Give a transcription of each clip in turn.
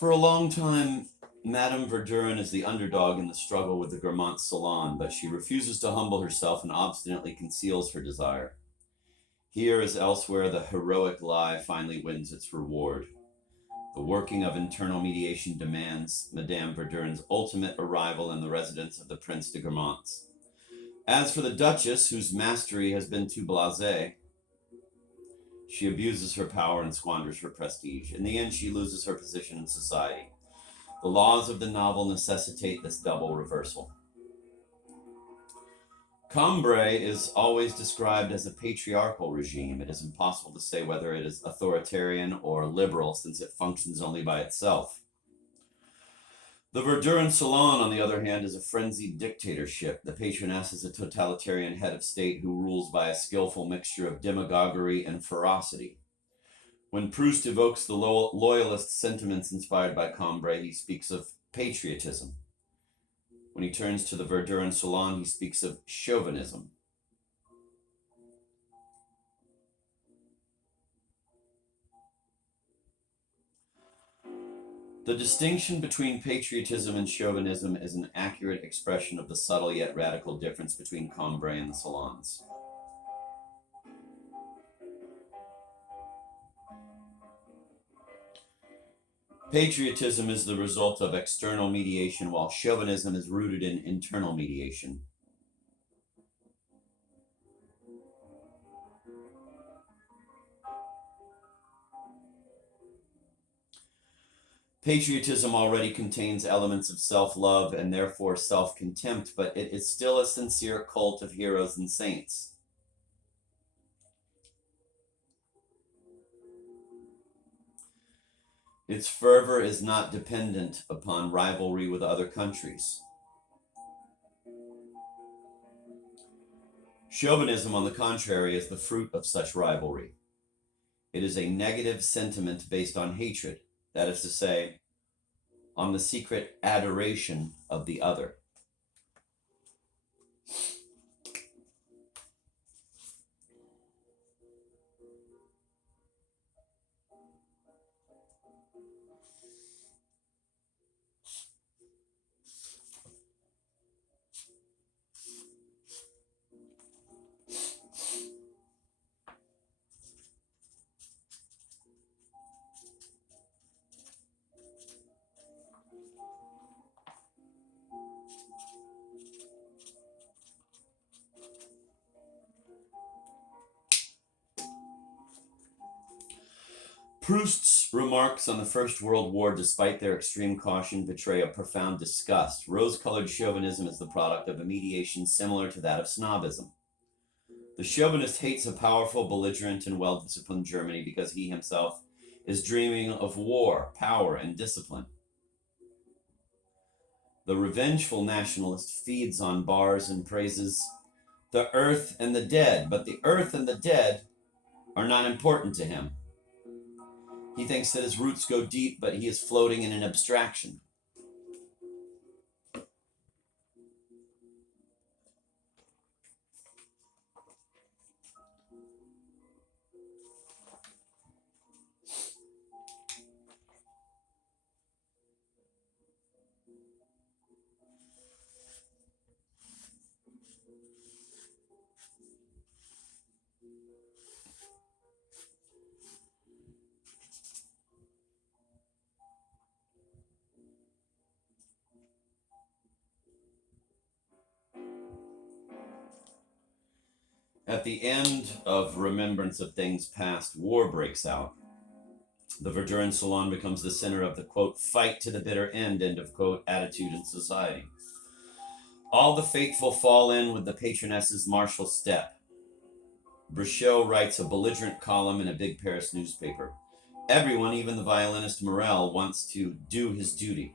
For a long time, Madame Verdurin is the underdog in the struggle with the Grammont Salon, but she refuses to humble herself and obstinately conceals her desire. Here, as elsewhere, the heroic lie finally wins its reward. The working of internal mediation demands Madame Verdurin's ultimate arrival in the residence of the Prince de Grammont. As for the Duchess, whose mastery has been too blasé, she abuses her power and squanders her prestige. In the end, she loses her position in society. The laws of the novel necessitate this double reversal. Cambrai is always described as a patriarchal regime. It is impossible to say whether it is authoritarian or liberal, since it functions only by itself. The Verdurin Salon, on the other hand, is a frenzied dictatorship. The patroness is a totalitarian head of state who rules by a skillful mixture of demagoguery and ferocity. When Proust evokes the loyalist sentiments inspired by Cambrai, he speaks of patriotism. When he turns to the Verdurin Salon, he speaks of chauvinism. The distinction between patriotism and chauvinism is an accurate expression of the subtle yet radical difference between Cambrai and the salons. Patriotism is the result of external mediation, while chauvinism is rooted in internal mediation. Patriotism already contains elements of self-love and therefore self-contempt, but it is still a sincere cult of heroes and saints. Its fervor is not dependent upon rivalry with other countries. Chauvinism, on the contrary, is the fruit of such rivalry. It is a negative sentiment based on hatred, that is to say, on the secret adoration of the other. Proust's remarks on the First World War, despite their extreme caution, betray a profound disgust. Rose-colored chauvinism is the product of a mediation similar to that of snobism. The chauvinist hates a powerful, belligerent, and well-disciplined Germany because he himself is dreaming of war, power, and discipline. The revengeful nationalist feeds on bars and praises the earth and the dead, but the earth and the dead are not important to him. He thinks that his roots go deep, but he is floating in an abstraction. At the end of Remembrance of Things Past, war breaks out. The Verdurin Salon becomes the center of the, quote, fight to the bitter end, end of quote, attitude in society. All the faithful fall in with the patroness's martial step. Brichot writes a belligerent column in a big Paris newspaper. Everyone, even the violinist Morel, wants to do his duty.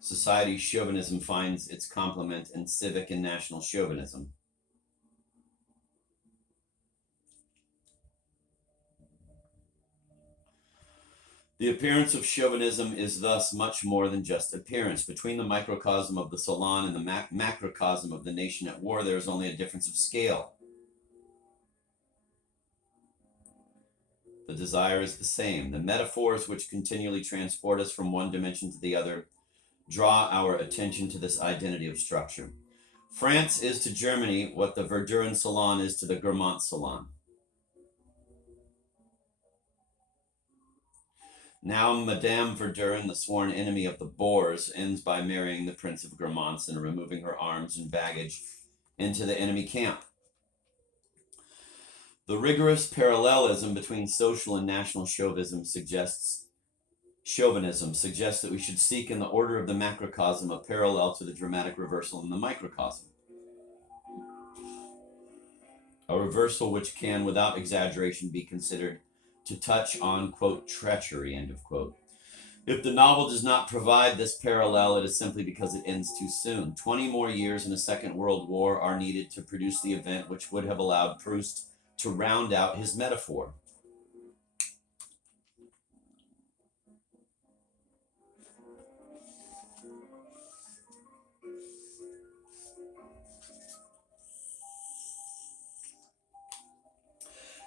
Society's chauvinism finds its complement in civic and national chauvinism. The appearance of chauvinism is thus much more than just appearance. Between the microcosm of the salon and the macrocosm of the nation at war, there is only a difference of scale. The desire is the same. The metaphors which continually transport us from one dimension to the other draw our attention to this identity of structure. France is to Germany what the Verdurin Salon is to the Guermantes Salon. Now Madame Verdurin, the sworn enemy of the Boers, ends by marrying the Prince of Guermantes and removing her arms and baggage into the enemy camp. The rigorous parallelism between social and national chauvinism suggests that we should seek in the order of the macrocosm a parallel to the dramatic reversal in the microcosm. A reversal which can, without exaggeration, be considered to touch on, quote, treachery, end of quote. If the novel does not provide this parallel, it is simply because it ends too soon. 20 more years in a Second World War are needed to produce the event which would have allowed Proust to round out his metaphor.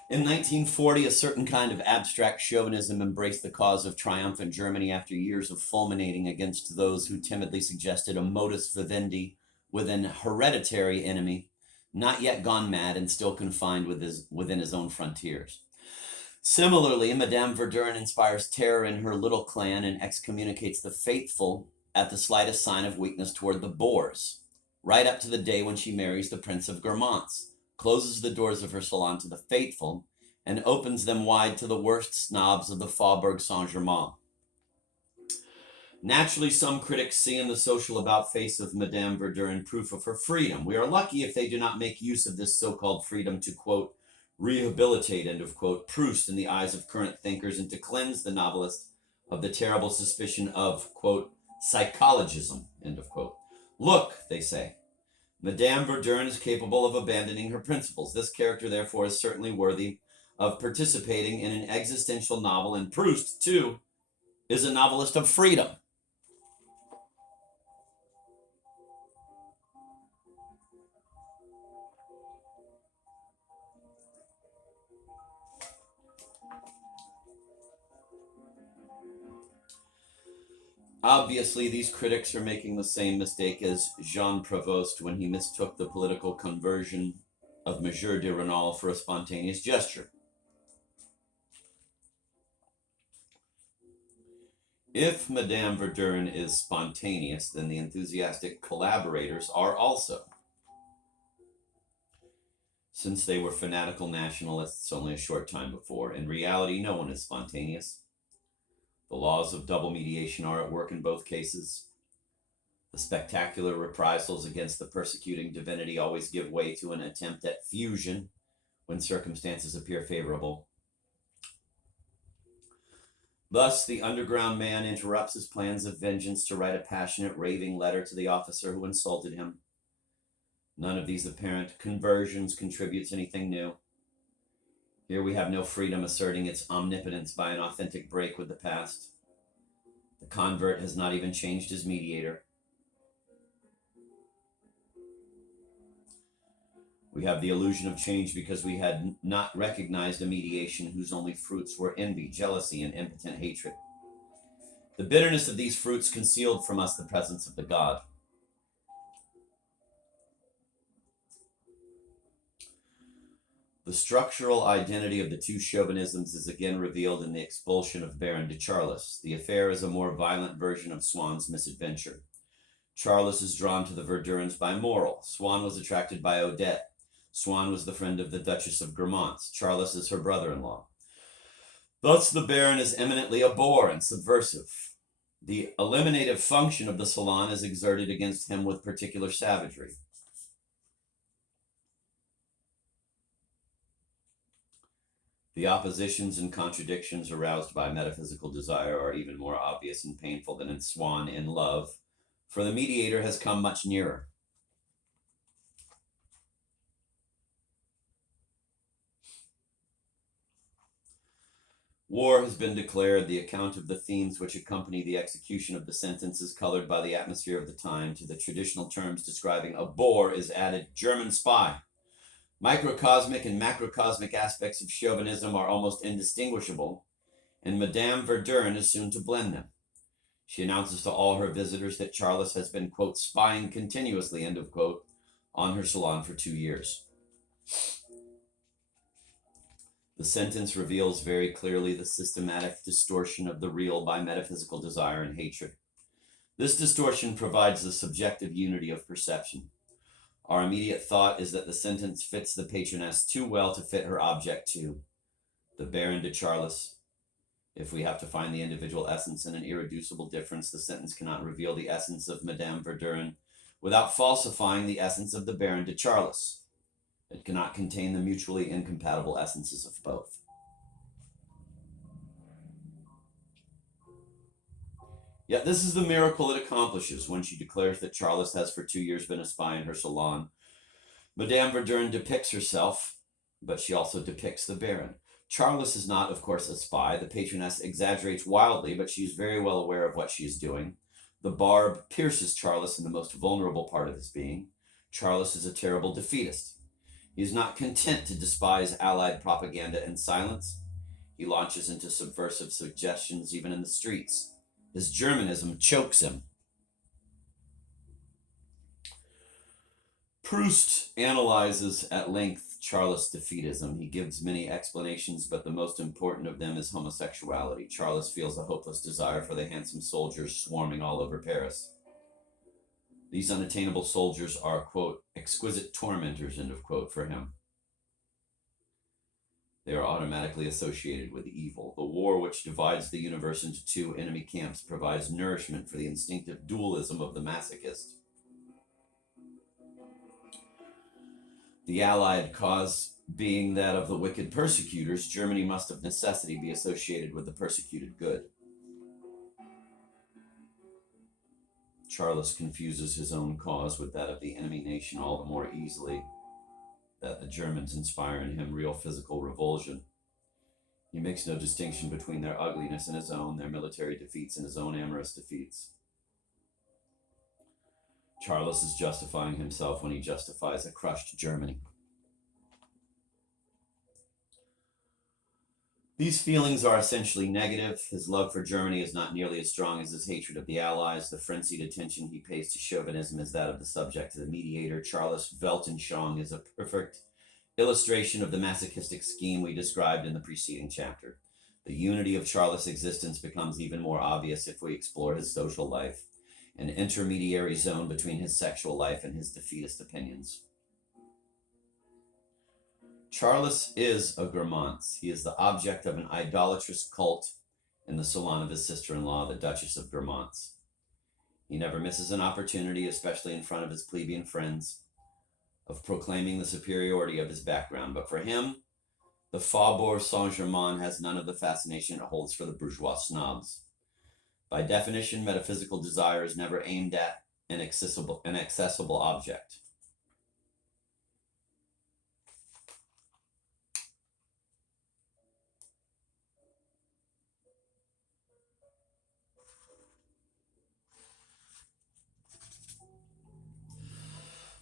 In 1940, a certain kind of abstract chauvinism embraced the cause of triumphant Germany after years of fulminating against those who timidly suggested a modus vivendi with an hereditary enemy, not yet gone mad and still confined within his own frontiers. Similarly, Madame Verdurin inspires terror in her little clan and excommunicates the faithful at the slightest sign of weakness toward the Boers, right up to the day when she marries the Prince of Guermantes, closes the doors of her salon to the faithful, and opens them wide to the worst snobs of the Faubourg Saint-Germain. Naturally, some critics see in the social about-face of Madame Verdurin proof of her freedom. We are lucky if they do not make use of this so-called freedom to, quote, rehabilitate, end of quote, Proust in the eyes of current thinkers and to cleanse the novelist of the terrible suspicion of, quote, psychologism, end of quote. Look, they say, Madame Verdurin is capable of abandoning her principles. This character, therefore, is certainly worthy of participating in an existential novel, and Proust, too, is a novelist of freedom. Obviously, these critics are making the same mistake as Jean Provost when he mistook the political conversion of Monsieur de Renal for a spontaneous gesture. If Madame Verdurin is spontaneous, then the enthusiastic collaborators are also, since they were fanatical nationalists only a short time before. In reality, no one is spontaneous. The laws of double mediation are at work in both cases. The spectacular reprisals against the persecuting divinity always give way to an attempt at fusion when circumstances appear favorable. Thus, the underground man interrupts his plans of vengeance to write a passionate, raving letter to the officer who insulted him. None of these apparent conversions contributes anything new. Here we have no freedom asserting its omnipotence by an authentic break with the past. The convert has not even changed his mediator. We have the illusion of change because we had not recognized a mediation whose only fruits were envy, jealousy, and impotent hatred. The bitterness of these fruits concealed from us the presence of the God. The structural identity of the two chauvinisms is again revealed in the expulsion of Baron de Charlus. The affair is a more violent version of Swann's misadventure. Charlus is drawn to the Verdurins by moral. Swann was attracted by Odette. Swann was the friend of the Duchess of Guermantes. Charlus is her brother-in-law. Thus, the Baron is eminently a boor and subversive. The eliminative function of the salon is exerted against him with particular savagery. The oppositions and contradictions aroused by metaphysical desire are even more obvious and painful than in Swann in Love, for the mediator has come much nearer. War has been declared. The account of the themes which accompany the execution of the sentence is colored by the atmosphere of the time. To the traditional terms describing a boor is added German spy. Microcosmic and macrocosmic aspects of chauvinism are almost indistinguishable, and Madame Verdurn is soon to blend them. She announces to all her visitors that Charles has been, quote, spying continuously, end of quote, on her salon for 2 years. The sentence reveals very clearly the systematic distortion of the real by metaphysical desire and hatred. This distortion provides the subjective unity of perception. Our immediate thought is that the sentence fits the patroness too well to fit her object too, the Baron de Charles. If we have to find the individual essence in an irreducible difference, the sentence cannot reveal the essence of Madame Verdurn without falsifying the essence of the Baron de Charles. It cannot contain the mutually incompatible essences of both. Yet this is the miracle it accomplishes when she declares that Charles has for 2 years been a spy in her salon. Madame Verdurn depicts herself, but she also depicts the Baron. Charles is not, of course, a spy. The patroness exaggerates wildly, but she is very well aware of what she is doing. The barb pierces Charles in the most vulnerable part of his being. Charles is a terrible defeatist. He is not content to despise Allied propaganda in silence. He launches into subversive suggestions even in the streets. His Germanism chokes him. Proust analyzes at length Charles' defeatism. He gives many explanations, but the most important of them is homosexuality. Charles feels a hopeless desire for the handsome soldiers swarming all over Paris. These unattainable soldiers are, quote, exquisite tormentors, end of quote, for him. They are automatically associated with evil. The war which divides the universe into 2 enemy camps provides nourishment for the instinctive dualism of the masochist. The Allied cause being that of the wicked persecutors, Germany must of necessity be associated with the persecuted good. Charles confuses his own cause with that of the enemy nation all the more easily that the Germans inspire in him real physical revulsion. He makes no distinction between their ugliness and his own, their military defeats and his own amorous defeats. Charles is justifying himself when he justifies a crushed Germany. These feelings are essentially negative. His love for Germany is not nearly as strong as his hatred of the Allies. The frenzied attention he pays to chauvinism is that of the subject to the mediator. Charles Weltanschauung is a perfect illustration of the masochistic scheme we described in the preceding chapter. The unity of Charles' existence becomes even more obvious if we explore his social life, an intermediary zone between his sexual life and his defeatist opinions. Charles is a Grammont. He is the object of an idolatrous cult in the salon of his sister-in-law, the Duchess of Grammont. He never misses an opportunity, especially in front of his plebeian friends, of proclaiming the superiority of his background. But for him, the Faubourg Saint-Germain has none of the fascination it holds for the bourgeois snobs. By definition, metaphysical desire is never aimed at an accessible object.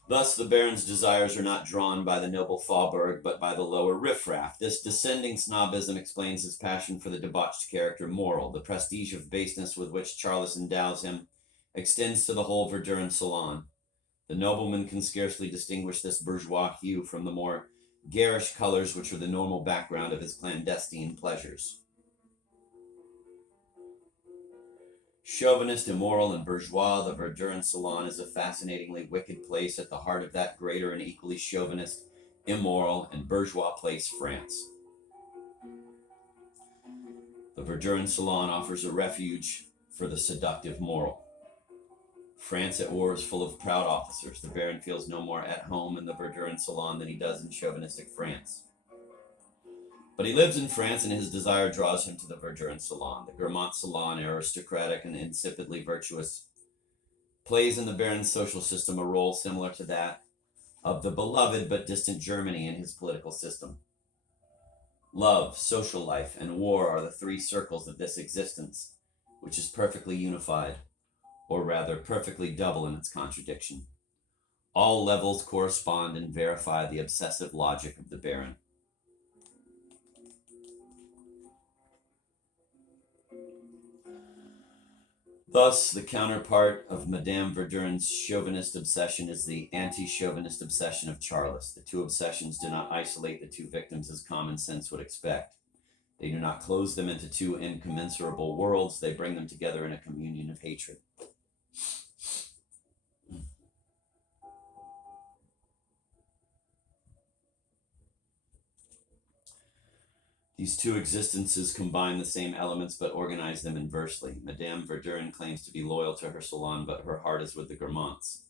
Thus, the Baron's desires are not drawn by the noble Faubourg, but by the lower riffraff. This descending snobism explains his passion for the debauched character Moral. The prestige of baseness with which Charles endows him extends to the whole Verdurn salon. The nobleman can scarcely distinguish this bourgeois hue from the more garish colors which are the normal background of his clandestine pleasures. Chauvinist, immoral, and bourgeois, the Verdurn salon is a fascinatingly wicked place at the heart of that greater and equally chauvinist, immoral, and bourgeois place, France. The Verdurn salon offers a refuge for the seductive moral. France at war is full of proud officers. The Baron feels no more at home in the Verdurn salon than he does in chauvinistic France. But he lives in France, and his desire draws him to the Verdurn salon. The Grammont salon, aristocratic and insipidly virtuous, plays in the Baron's social system a role similar to that of the beloved but distant Germany in his political system. Love, social life, and war are the 3 circles of this existence, which is perfectly unified, or rather perfectly double in its contradiction. All levels correspond and verify the obsessive logic of the Baron. Thus, the counterpart of Madame Verdurin's chauvinist obsession is the anti-chauvinist obsession of Charles. The two obsessions do not isolate the two victims as common sense would expect. They do not close them into two incommensurable worlds. They bring them together in a communion of hatred. These two existences combine the same elements but organize them inversely. Madame Verdurin claims to be loyal to her salon, but her heart is with the Grammonts.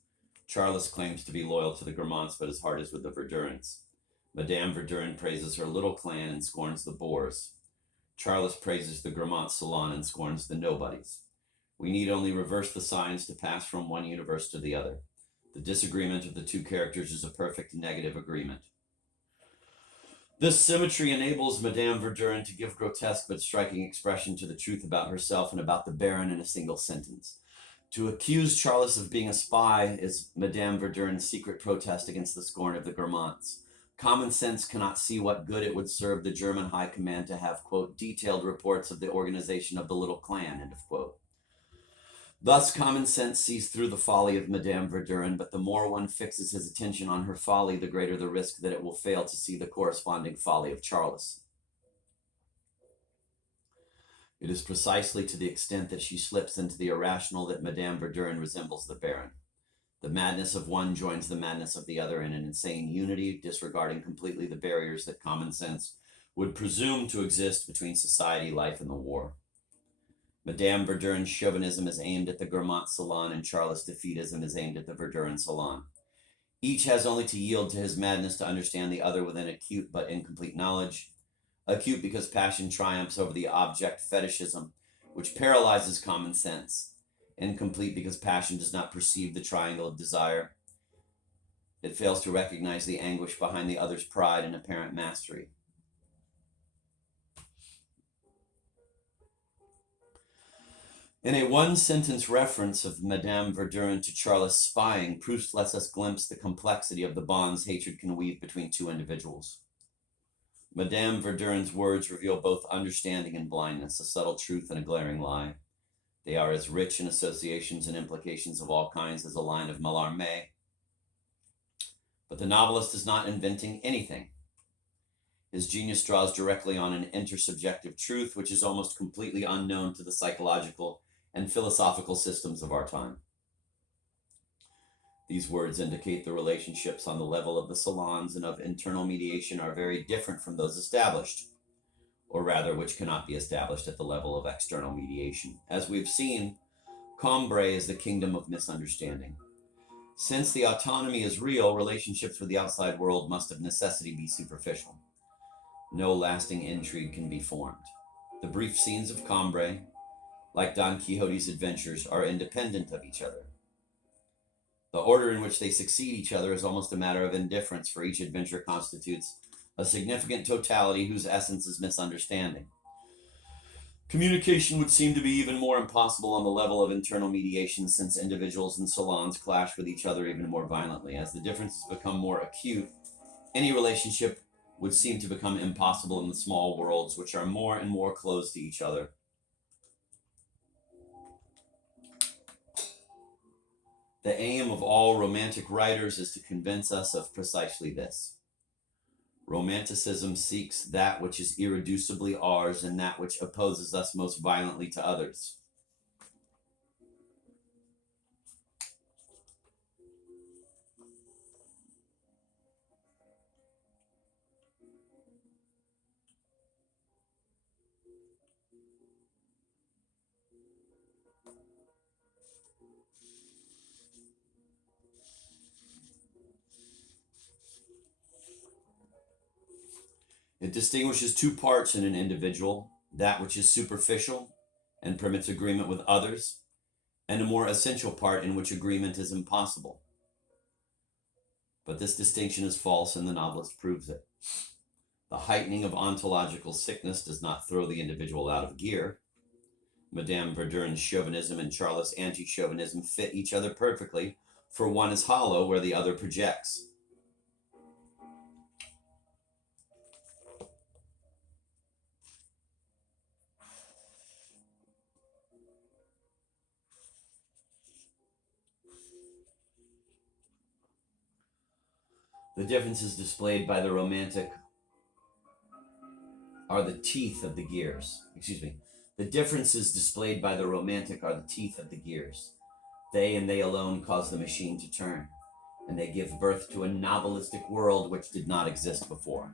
Charles claims to be loyal to the Grammonts, but his heart is with the Verdurins. Madame Verdurin praises her little clan and scorns the boors. Charles praises the Grammont salon and scorns the nobodies. We need only reverse the signs to pass from one universe to the other. The disagreement of the two characters is a perfect negative agreement. This symmetry enables Madame Verdurin to give grotesque but striking expression to the truth about herself and about the Baron in a single sentence. To accuse Charles of being a spy is Madame Verdurin's secret protest against the scorn of the Grammonts. Common sense cannot see what good it would serve the German high command to have, quote, detailed reports of the organization of the little clan, end of quote. Thus, common sense sees through the folly of Madame Verdurin, but the more one fixes his attention on her folly, the greater the risk that it will fail to see the corresponding folly of Charles. It is precisely to the extent that she slips into the irrational that Madame Verdurin resembles the Baron. The madness of one joins the madness of the other in an insane unity, disregarding completely the barriers that common sense would presume to exist between society, life, and the war. Madame Verdurin's chauvinism is aimed at the Grammont salon, and Charles' defeatism is aimed at the Verdurin salon. Each has only to yield to his madness to understand the other with an acute but incomplete knowledge. Acute because passion triumphs over the object fetishism, which paralyzes common sense. Incomplete because passion does not perceive the triangle of desire. It fails to recognize the anguish behind the other's pride and apparent mastery. In a one-sentence reference of Madame Verdurin to Charles' spying, Proust lets us glimpse the complexity of the bonds hatred can weave between two individuals. Madame Verdurin's words reveal both understanding and blindness, a subtle truth and a glaring lie. They are as rich in associations and implications of all kinds as a line of Mallarmé. But the novelist is not inventing anything. His genius draws directly on an intersubjective truth which is almost completely unknown to the psychological and philosophical systems of our time. These words indicate the relationships on the level of the salons and of internal mediation are very different from those established, or rather which cannot be established at the level of external mediation. As we've seen, Cambrai is the kingdom of misunderstanding. Since the autonomy is real, relationships with the outside world must of necessity be superficial. No lasting intrigue can be formed. The brief scenes of Cambrai, like Don Quixote's adventures, are independent of each other. The order in which they succeed each other is almost a matter of indifference, for each adventure constitutes a significant totality whose essence is misunderstanding. Communication would seem to be even more impossible on the level of internal mediation, since individuals and salons clash with each other even more violently. As the differences become more acute, any relationship would seem to become impossible in the small worlds, which are more and more closed to each other. The aim of all romantic writers is to convince us of precisely this. Romanticism seeks that which is irreducibly ours and that which opposes us most violently to others. It distinguishes two parts in an individual, that which is superficial and permits agreement with others, and a more essential part in which agreement is impossible. But this distinction is false, and the novelist proves it. The heightening of ontological sickness does not throw the individual out of gear. Madame Verdurin's chauvinism and Charles' anti-chauvinism fit each other perfectly, for one is hollow where the other projects. The differences displayed by the romantic are the teeth of the gears. The differences displayed by the romantic are the teeth of the gears. They and they alone cause the machine to turn, and they give birth to a novelistic world which did not exist before.